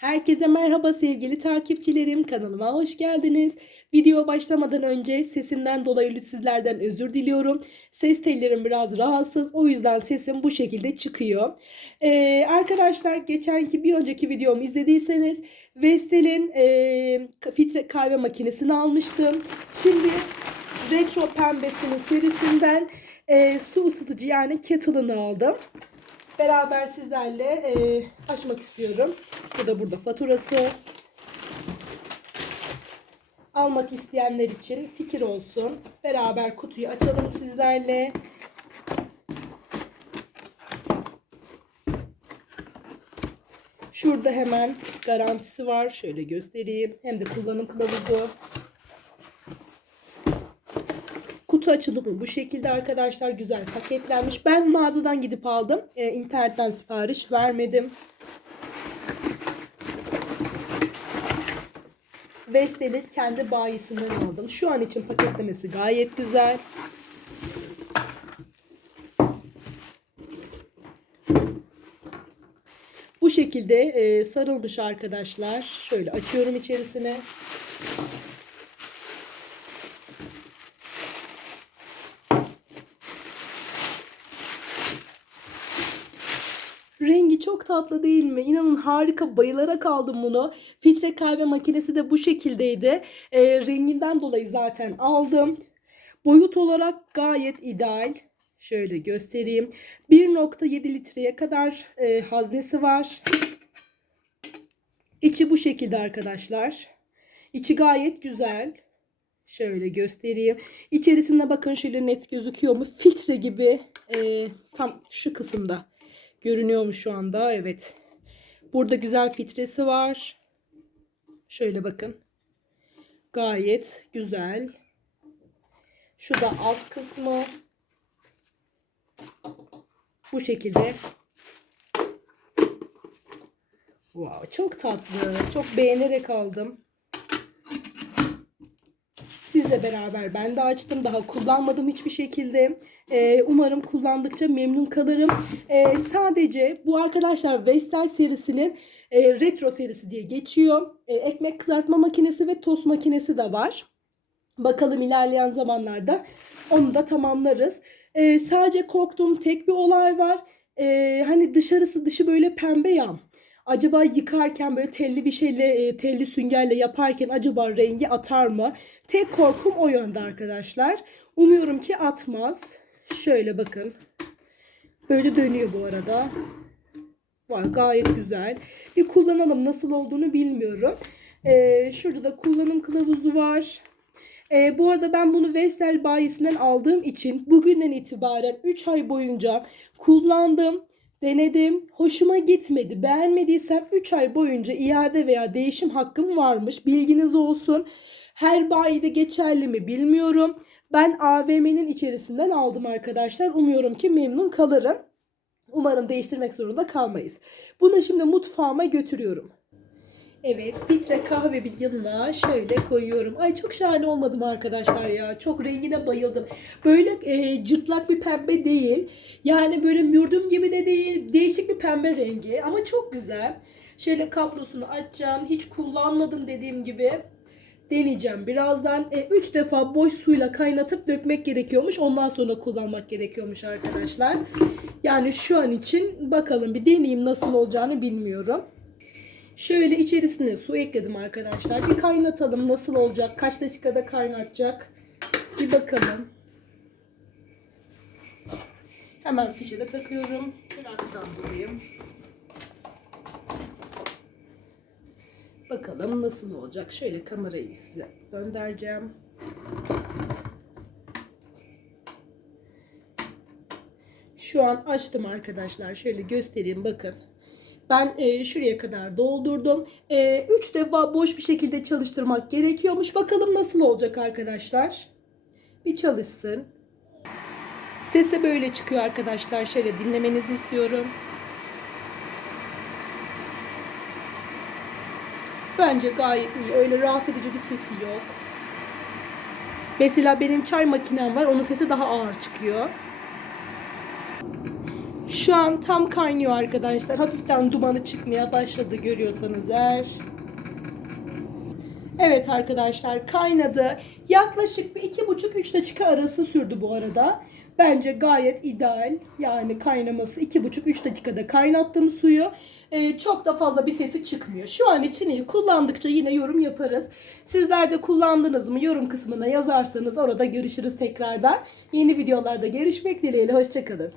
Herkese merhaba sevgili takipçilerim. Kanalıma hoş geldiniz. Video başlamadan önce sesimden dolayı sizlerden özür diliyorum. Ses tellerim biraz rahatsız. O yüzden sesim bu şekilde çıkıyor. Ee, arkadaşlar geçenki bir önceki videomu izlediyseniz Vestel'in e, filtre kahve makinesini almıştım. Şimdi retro pembesinin serisinden e, su ısıtıcı yani kettle'ını aldım beraber sizlerle e, açmak istiyorum. Bu da burada faturası. Almak isteyenler için fikir olsun. Beraber kutuyu açalım sizlerle. Şurada hemen garantisi var. Şöyle göstereyim. Hem de kullanım kılavuzu. Kutu açılımı bu şekilde arkadaşlar güzel paketlenmiş. Ben mağazadan gidip aldım. Ee, internetten sipariş vermedim. Vestel'in kendi bayisinden aldım. Şu an için paketlemesi gayet güzel. Bu şekilde e, sarılmış arkadaşlar. Şöyle açıyorum içerisine. Rengi çok tatlı değil mi? İnanın harika bayılarak aldım bunu. Filtre kahve makinesi de bu şekildeydi. E, renginden dolayı zaten aldım. Boyut olarak gayet ideal. Şöyle göstereyim. 1.7 litreye kadar e, haznesi var. İçi bu şekilde arkadaşlar. İçi gayet güzel. Şöyle göstereyim. İçerisinde bakın şöyle net gözüküyor mu? Filtre gibi e, tam şu kısımda görünüyormuş şu anda. Evet. Burada güzel filtresi var. Şöyle bakın. Gayet güzel. Şu da alt kısmı. Bu şekilde. Wow, çok tatlı. Çok beğenerek aldım. Sizle beraber ben de açtım. Daha kullanmadım hiçbir şekilde. Ee, umarım kullandıkça memnun kalırım. Ee, sadece bu arkadaşlar Vestel serisinin e, retro serisi diye geçiyor. E, ekmek kızartma makinesi ve tost makinesi de var. Bakalım ilerleyen zamanlarda onu da tamamlarız. Ee, sadece korktuğum tek bir olay var. Ee, hani dışarısı dışı böyle pembe ya. Acaba yıkarken böyle telli bir şeyle e, telli süngerle yaparken acaba rengi atar mı? Tek korkum o yönde arkadaşlar. Umuyorum ki atmaz. Şöyle bakın. Böyle dönüyor bu arada. Var gayet güzel. Bir kullanalım nasıl olduğunu bilmiyorum. Ee, şurada da kullanım kılavuzu var. Ee, bu arada ben bunu Vestel bayisinden aldığım için bugünden itibaren 3 ay boyunca kullandım, denedim. Hoşuma gitmedi. Beğenmediysem 3 ay boyunca iade veya değişim hakkım varmış. Bilginiz olsun. Her bayide geçerli mi bilmiyorum. Ben AVM'nin içerisinden aldım arkadaşlar. Umuyorum ki memnun kalırım. Umarım değiştirmek zorunda kalmayız. Bunu şimdi mutfağıma götürüyorum. Evet, filtre kahve bir yanına şöyle koyuyorum. Ay çok şahane olmadım arkadaşlar ya. Çok rengine bayıldım. Böyle e, cırtlak bir pembe değil. Yani böyle mürdüm gibi de değil. Değişik bir pembe rengi ama çok güzel. Şöyle kablosunu açacağım. Hiç kullanmadım dediğim gibi. Deneyeceğim. Birazdan 3 e, defa boş suyla kaynatıp dökmek gerekiyormuş. Ondan sonra kullanmak gerekiyormuş arkadaşlar. Yani şu an için bakalım bir deneyeyim nasıl olacağını bilmiyorum. Şöyle içerisine su ekledim arkadaşlar. Bir kaynatalım nasıl olacak, kaç dakikada kaynatacak bir bakalım. Hemen fişe de takıyorum. Arkadan bulayım. Bakalım nasıl olacak. Şöyle kamerayı size döndüreceğim. Şu an açtım arkadaşlar. Şöyle göstereyim bakın. Ben e, şuraya kadar doldurdum. 3 e, üç defa boş bir şekilde çalıştırmak gerekiyormuş. Bakalım nasıl olacak arkadaşlar. Bir çalışsın. Sesi böyle çıkıyor arkadaşlar. Şöyle dinlemenizi istiyorum. Bence gayet iyi. Öyle rahatsız edici bir sesi yok. Mesela benim çay makinem var. Onun sesi daha ağır çıkıyor. Şu an tam kaynıyor arkadaşlar. Hafiften dumanı çıkmaya başladı görüyorsanız eğer. Evet arkadaşlar kaynadı. Yaklaşık bir iki buçuk üç dakika arası sürdü bu arada. Bence gayet ideal. Yani kaynaması iki buçuk üç dakikada kaynattım suyu. Ee, çok da fazla bir sesi çıkmıyor. Şu an için iyi. Kullandıkça yine yorum yaparız. Sizler de kullandınız mı? Yorum kısmına yazarsanız orada görüşürüz tekrardan. Yeni videolarda görüşmek dileğiyle. Hoşçakalın.